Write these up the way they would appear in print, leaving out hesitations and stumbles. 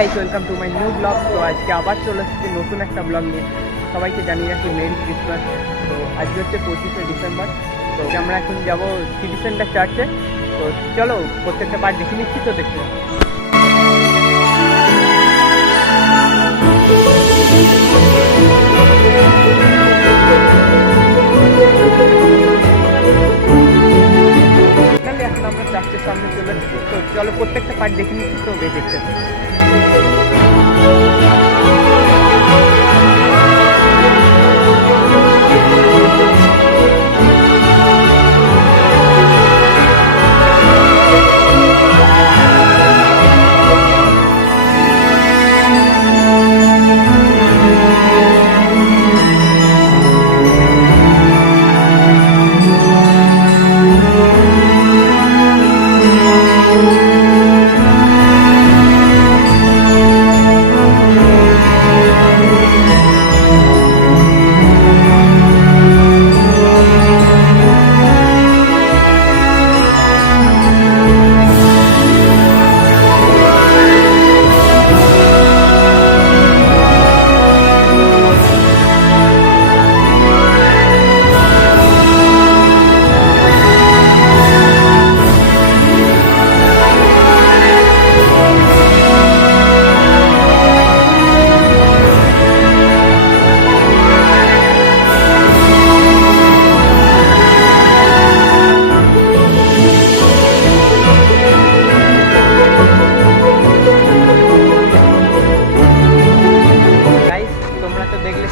Guys, welcome to my new blog. তো আজকে আবার চলে এসেছি নতুন একটা ব্লগ নিয়ে। সবাইকে জানিয়ে রাখি মেরি ক্রিসমাস। তো আজকে হচ্ছে 25শে ডিসেম্বর। তো আমরা এখন যাব সিটি সেন্টার চার্চে। তো চলো প্রত্যেকটা পার্ট দেখে নিচ্ছি। তো দেখতে এখন আমরা চার্চের সামনে চলে এসেছি। তো চলো প্রত্যেকটা পার্ট দেখে নিচ্ছি। তো দেখতে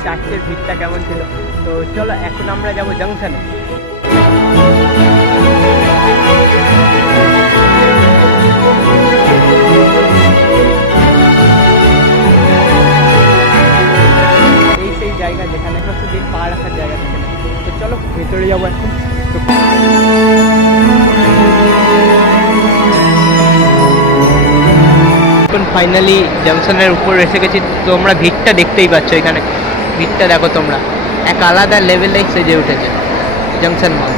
চার্চের ভিড়টা কেমন ছিল। তো চলো এখন আমরা যাব জংশনে। এই সেই জায়গা যেখানে প্রতিদিন পা রাখার জায়গা থাকে না। তো চলো ভেতরে যাবো এখন। এখন ফাইনালি জংশনের উপর এসে গেছি। তো আমরা ভিড়টা দেখতেই পাচ্ছ, এখানে ভিড়টা দেখো তোমরা, এক আলাদা লেভেলে সেজে উঠেছে জংশন মল।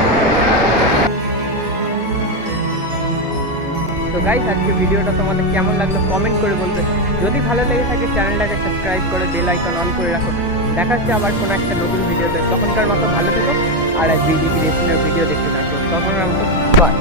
তো গাইস, আজকে ভিডিওটা তোমাদের কেমন লাগলো কমেন্ট করে বলবে। যদি ভালো লেগে থাকে চ্যানেলটাকে সাবস্ক্রাইব করে বেল আইকন অন করে রাখো। দেখা হচ্ছে আবার কোনো একটা নতুন ভিডিওতে। তখনকার মতো ভালো থেকো আর বিডি ক্রিয়েশনের ভিডিও দেখতে থাকো। তখন আমরা বাই।